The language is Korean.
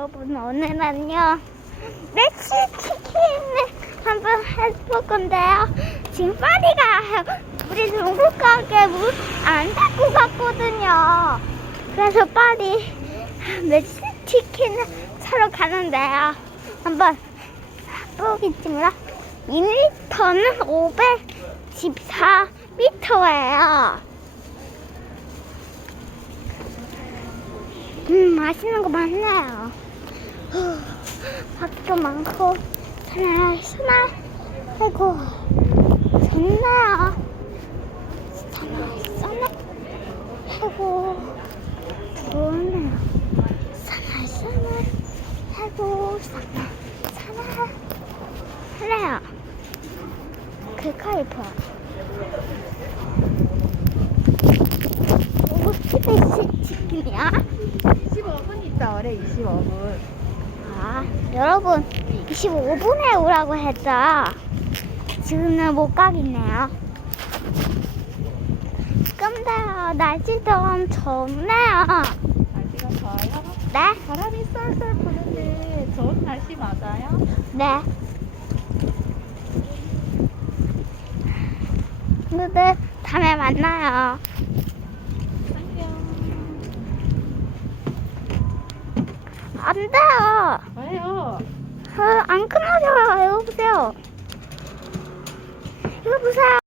여러분 오늘은요 멕시치킨을 한번 해볼 건데요. 지금 파리가 우리 중국 가게 문안 닫고 갔거든요. 그래서 파리 멕시치킨을 사러 가는데요. 한번 보겠습니다. 2리터는 514리터예요. 음, 맛있는 거 많네요. 후, 밥도 많고, 스날스날, 아이고, 좋네요. 스날스날, 아이고, 좋네요. 스날스날, 아이고, 스날스날, 그래요. 그가 예뻐요. 이거 스페이스 치킨이야? 25분 있다 그래 25분 아, 여러분, 25분에 오라고 했죠? 지금은 못 가겠네요. 근데 날씨도 엄청 좋네요. 날씨가 좋아요? 네? 바람이 쏠쏠 부는데 좋은 날씨 맞아요? 네. 근데 다음에 만나요. 안녕 안 돼요. 왜요? 어, 안 끊어져요. 이거 보세요. 이거 보세요.